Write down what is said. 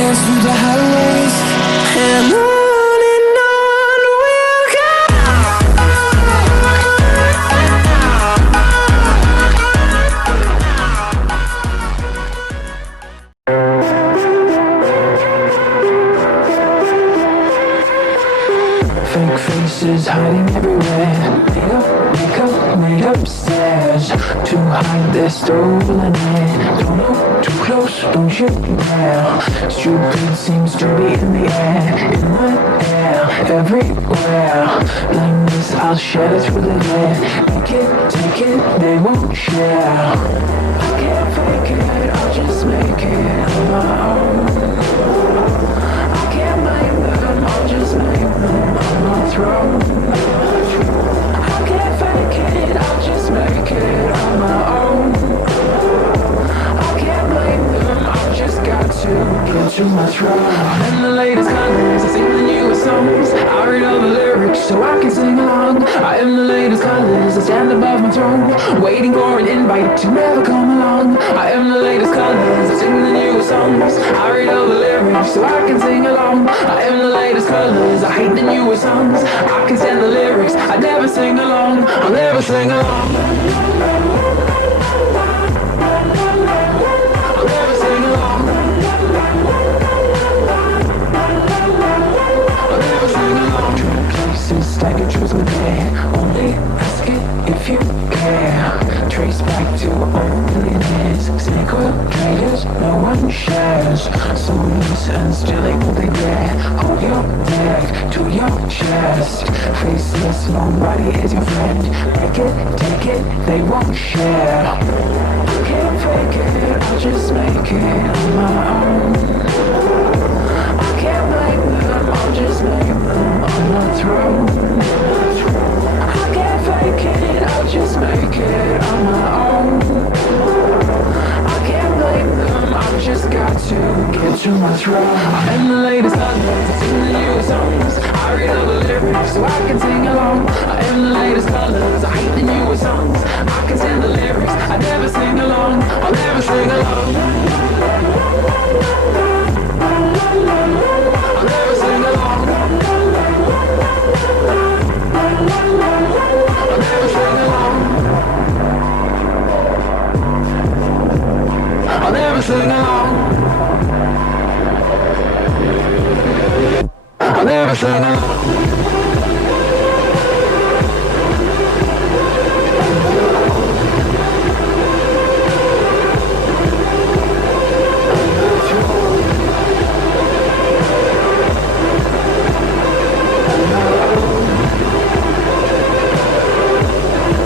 dance through the highways, and on we'll go. Fake faces hiding everywhere, makeup made upstairs to hide their stolen air. Don't look too close, don't you dare. Stupid seems to be in the air, everywhere. Blindness, I'll shed it through the glare. Make it, take it, they won't share. I can't fake it, I'll just make it on my own. I can't blame them, I'll just blame them on my throne. I can't fake it, I'll just make it on my own. I can't blame them, I've just got to get to my throne. I'm in the latest colors, I sing the newest songs. I read all the lyrics so I can sing along. I am the latest colors, I stand above my throne, waiting for an invite to never come along. I am the latest colors, I sing the newest songs. I read all the lyrics so I can sing along. I am the latest colors, I hate the newest songs. I can stand the lyrics, I never sing along. I'll never sing along. I'll never sing along. I'll never sing along. Two places stagger truth with there. Only ask it if you care. Trace back to old millionaires. Snake oil traders, no one shares. So loose and still able they dare. Hold your neck to your chest. Faceless, long body is your friend. Break it, take it, they won't share. I can't fake it, I'll just make it on my own. I can't blame them, I'll just blame them on my throne. I can't fake it, I'll just make it on my own. I can't blame them, I've just got to get to my throne. I am the latest colors, I sing the newest songs. I read all the lyrics so I can sing along. I am the latest colors, I hate the newest songs. I can stand the lyrics, I never sing along. I'll never sing along. I'll never sing along. I'll never sing along. I'll never sing along. I'll never sing along.